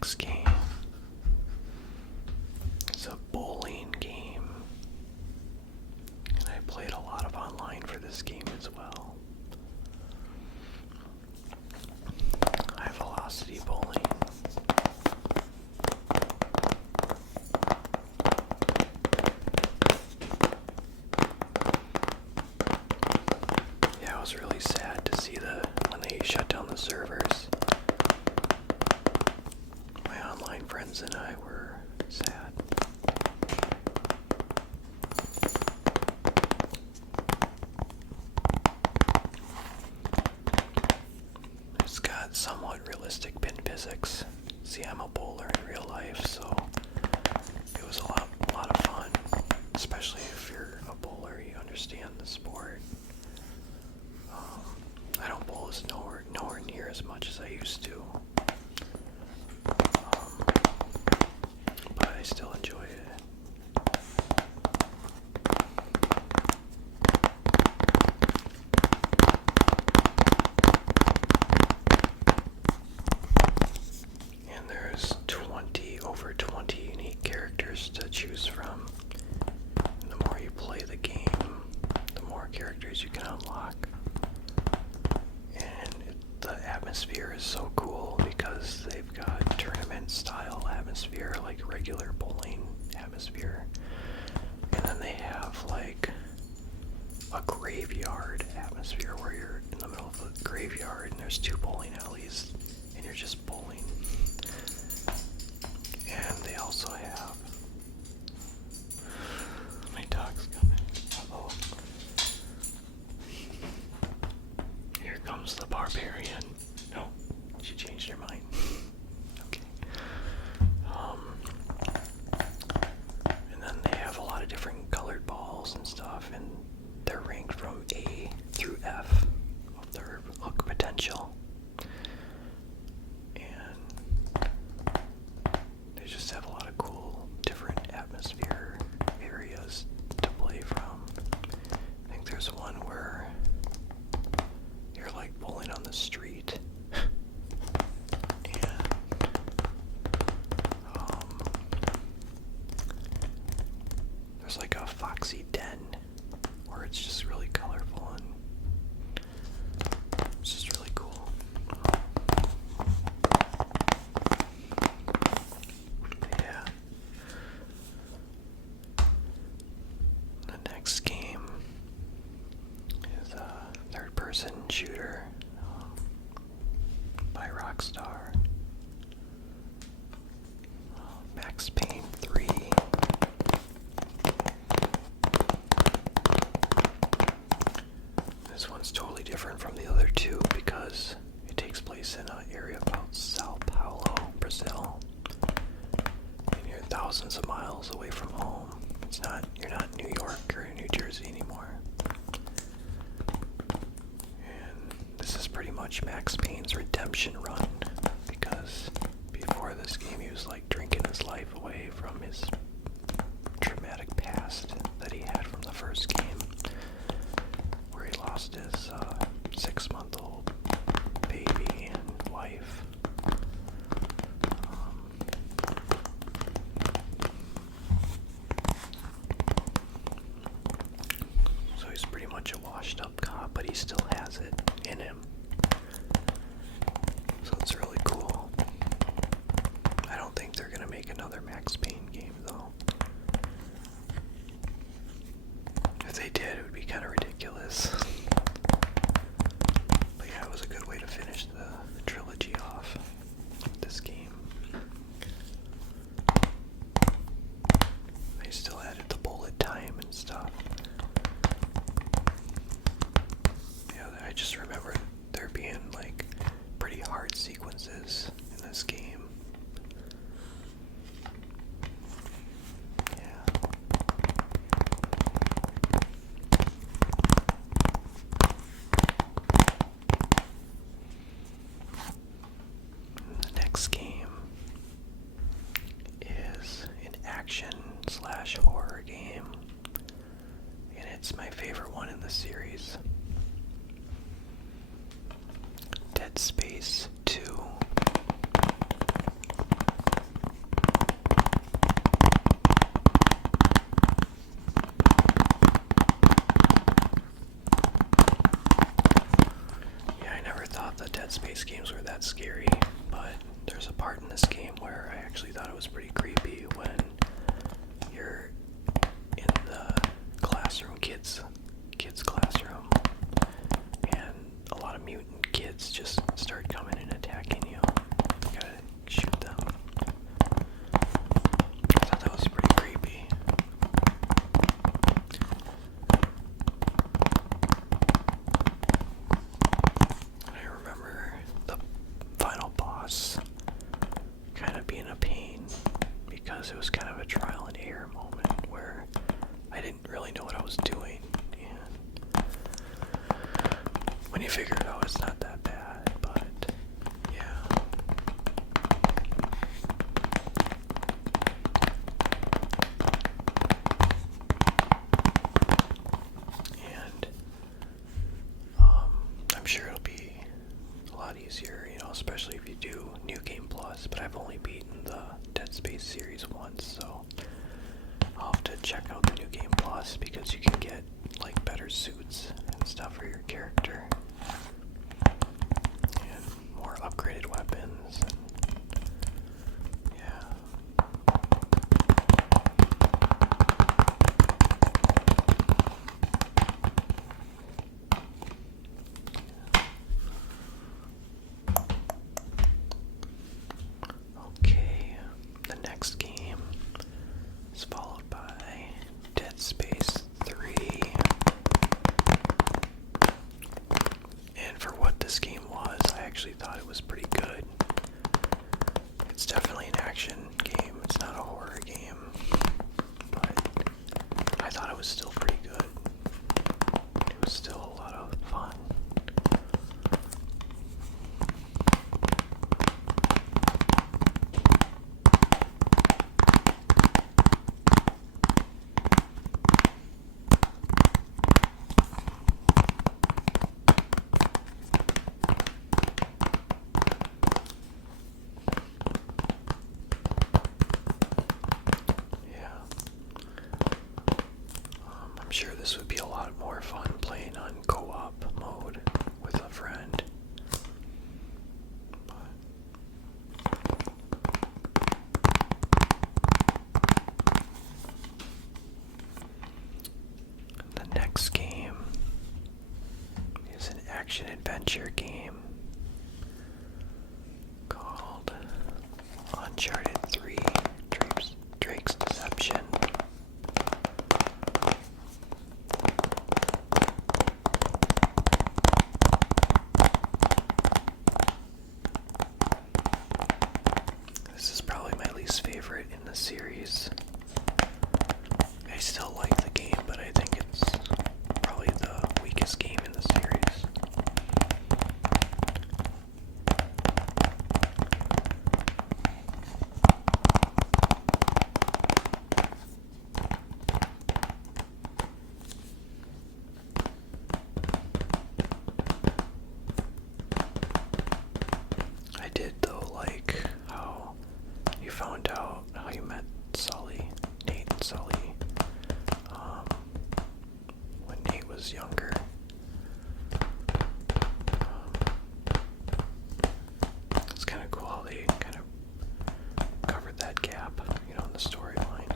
next game is a bowling game, and I played a lot of online for this game as well. High velocity bowling. Yeah, I was really sad to see when they shut down the servers. My online friends and I were sad. It's got somewhat realistic pin physics. See, I'm a bowler in real life, so it was a lot of fun. Especially if you're a bowler, you understand the sport. I don't bowl nowhere near as much as I used to. But I still enjoy it. And there's over 20 unique characters to choose from. And the more you play the game, the more characters you can unlock. And the atmosphere is so cool because they've got tournament style atmosphere, like regular bowling atmosphere, and then they have like a graveyard atmosphere where you're in the middle of a graveyard and there's 2 bowling alleys and you're just bowling. And they also have, my dog's coming. Uh-oh. Here comes the barbarian. No, she changed her mind. Okay. And then they have a lot of different colored balls and stuff, and they're ranked from A through F of their hook potential. And they just have a lot of cool different atmosphere areas to play from. I think there's one where you're like bowling on the street. And there's like a foxy den where it's just really colorful and it's just really cool. Yeah. The next game is a third-person shooter by Rockstar. Max Payne 3. This one's totally different from the other 2 because it takes place in an area called Sao Paulo, Brazil. And you're thousands of miles away from home. You're not in New York or New Jersey anymore. And this is pretty much Max Payne's redemption run, because before this game he was like drinking his life away from his traumatic past that he had from the first game, where he lost his 6-month-old baby and wife. So he's pretty much a washed up cop, but he still has it in him. So it's really cool. I don't think they're gonna make another Max Payne game though. If they did, it would be kind of ridiculous. But yeah, it was a good way to finish the trilogy off with this game. They still added the bullet time and stuff. Yeah, I just remember there being like pretty hard sequences in this game. Yeah. The next game is an action/horror game, and it's my favorite one in the series. Dead Space 2. Dead Space games were that scary, but there's a part in this game where I actually thought it was pretty creepy when you're in the classroom, kids classroom, and a lot of mutant kids just start coming and attacking you. You gotta shoot them. I thought that was pretty creepy. I remember the final boss kind of being a pain because it was kind of a trial and error moment where I didn't really know what I was doing, and when you figure it out, it's not that bad, but yeah. And I'm sure it'll be a lot easier, especially if you do New Game Plus, but I've only beaten the Dead Space series once, so I'll have to check out the New Game Plus because you can get like better suits and stuff for your character and more upgraded weapons and yeah. Okay, the next game is followed by Dead Space 3. And for what this game was, I actually thought it was pretty good. It's definitely an action game, it's not a horror game, but I thought it was still pretty good. It was still a lot of fun. Yeah. I'm sure this would be a lot more fun playing on co-op mode with a friend. The next game is an action-adventure game called Uncharted 3: Drake's Deception. This is probably my least favorite in the series. I still like the game, but I think it's probably the weakest game in the series. I did though like how you found out how you met Nate and Sully, when Nate was younger. It's kind of cool how they kind of covered that gap, in the storyline.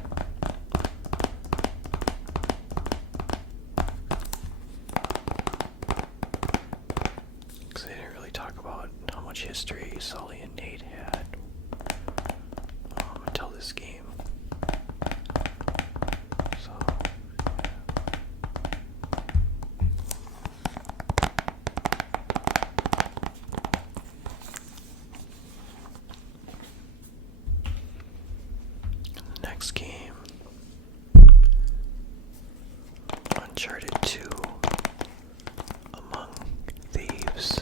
Because they didn't really talk about how much history Sully and Nate had until this game. So, the next game, Uncharted 2, Among Thieves.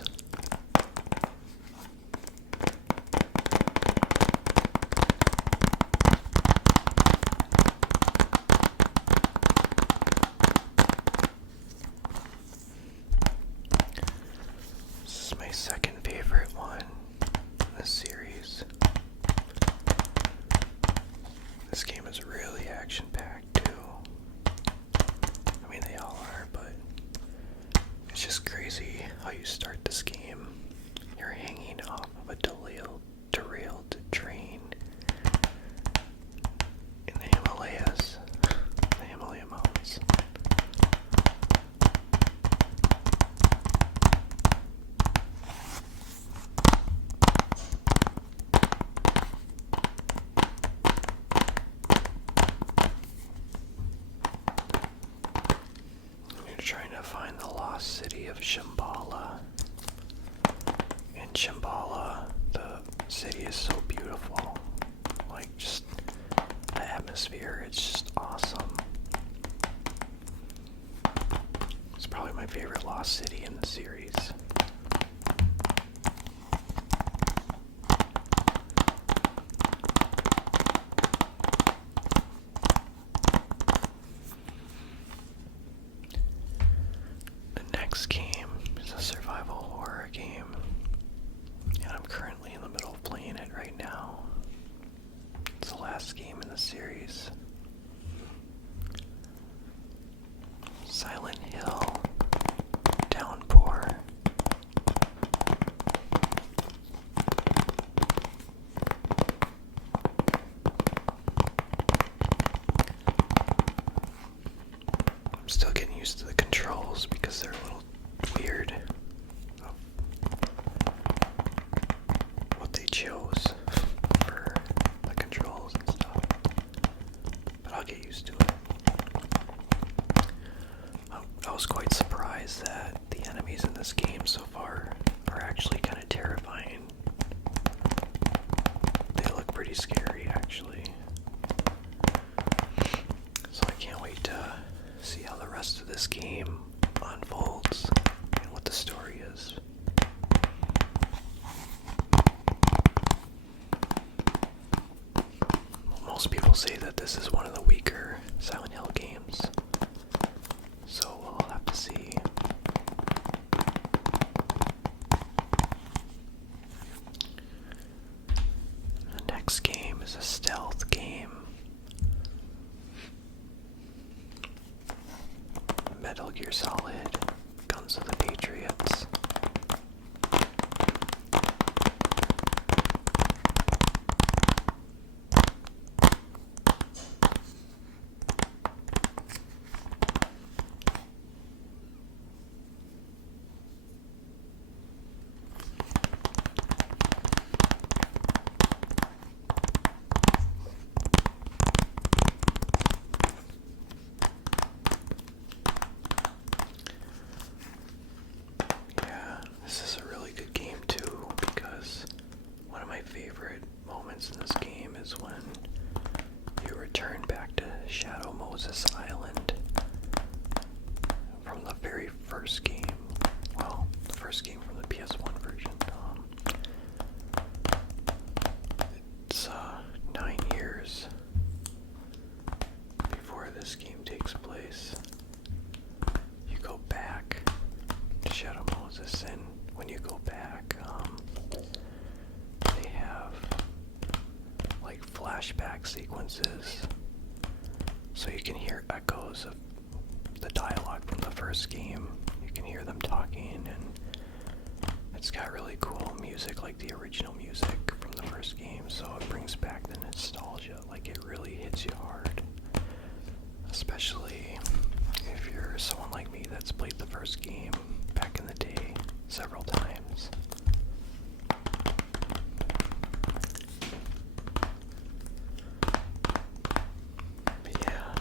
This is my second favorite one in this series. This game is really action-packed too. I mean, they all are, but it's just crazy how you start this game. You're Shambhala. In Shambhala, the city is so beautiful. Like, just the atmosphere, it's just awesome. It's probably my favorite lost city in the series. The next game is a survival horror game, and I'm currently in the middle of playing it right now. It's the last game in the series. Silent Hill Downpour. I'm still getting used to the controls because they're a little weird of what they chose for the controls and stuff. But I'll get used to it. I was quite surprised that the enemies in this game so far are actually kind of terrifying. They look pretty scary, actually. So I can't wait to see how the rest of this game unfolds and what the story is. Most people say that this is one of the weaker Silent Hill games. So we'll have to see. The next game is a stealth game. Metal Gear Solid, Guns of the Patriots. This is a really good game too, because one of my favorite moments in this game is when you return back to Shadow Moses Island from the very first game. Well, the first game from the PS1 version. It's 9 years before this game takes place. You go back to Shadow Moses, and when you go back, they have like flashback sequences, so you can hear echoes of the dialogue from the first game. You can hear them talking, and it's got really cool music, like the original music from the first game, so it brings back the nostalgia. Like, it really hits you hard, especially if you're someone like me that's played the first game back in the day several times. But yeah,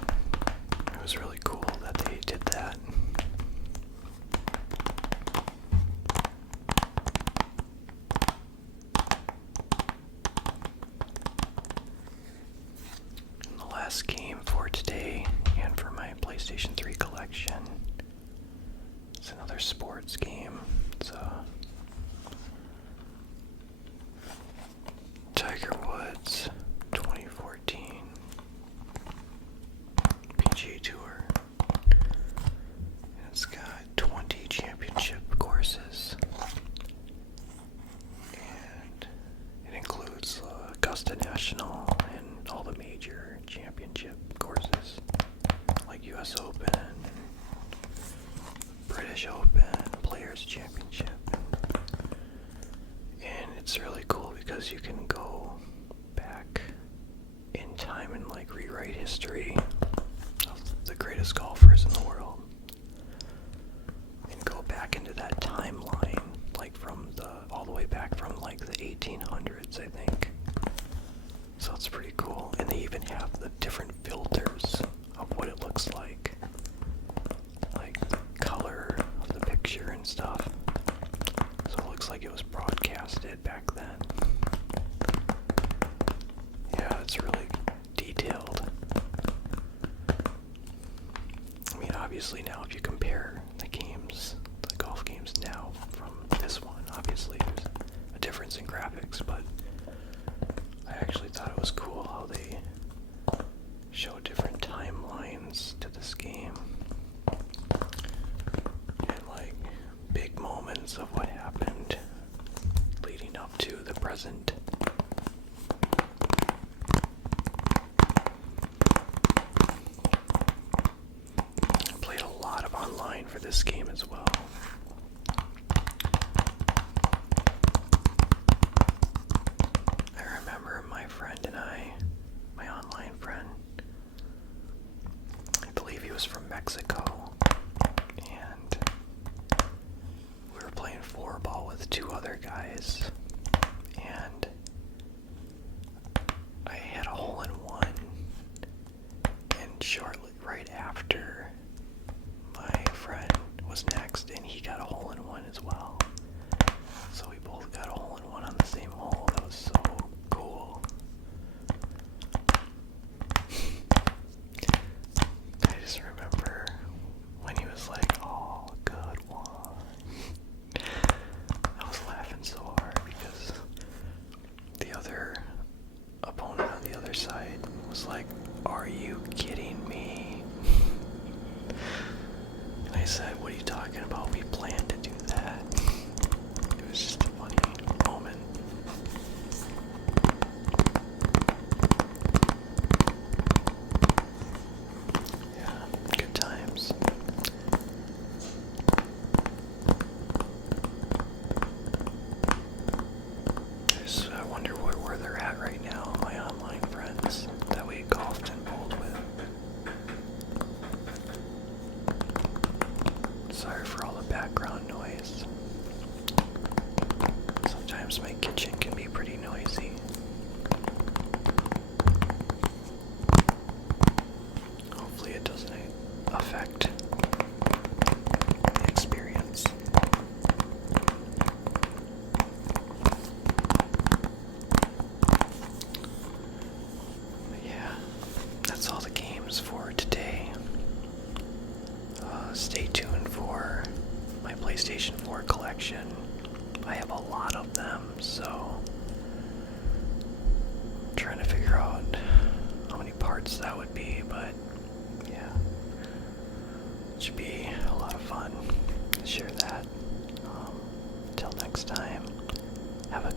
it was really cool that they did that. And the last game for today and for my PlayStation 3 collection, it's another sports game. It's Tiger Woods 2014 PGA Tour. And it's got 20 championship courses. And it includes Augusta National and all the major championship courses, like US Open, British Open, Players Championship. And it's really cool because you can go back in time and like rewrite history of the greatest golfers in the world, and go back into that timeline, like from all the way back from like the 1800s, I think. So it's pretty cool. And they even have the different filters of what it looks like the color of the picture and stuff. So it looks like it was broadcasted back then. Yeah, it's really detailed. I mean, obviously now if you compare the games, the golf games now from this one, obviously there's a difference in graphics, but I actually thought it was cool how they show different timelines to this game. And like big moments of what happened leading up to the present. I played a lot of online for this game as well. I remember my friend and I, my online friend, I believe he was from Mexico, and we were playing floorball with two other guys, and I had a hole-in-one, and shortly right after, my friend was next, and he got a hole-in-one as well. So we both got a hole-in-one on the same hole. That was so cool. I just remember when he was like, "Oh, good one." I was laughing so hard because the other opponent on the other side was like, "Are you kidding me?" And I said, "What are you talking about? We planned to do that." It was just a funny moment. Yeah, good times. I wonder where they're at right now, my online friends that we golfed and bowled with. Sorry for all the background noise. Sometimes my kitchen can be pretty noisy. Hopefully it doesn't affect the experience. But yeah, that's all the games for today. Stay tuned for my PlayStation 4 collection. I have a lot of them, so I'm trying to figure out how many parts that would be, but yeah, it should be a lot of fun to share that. Until next time, have a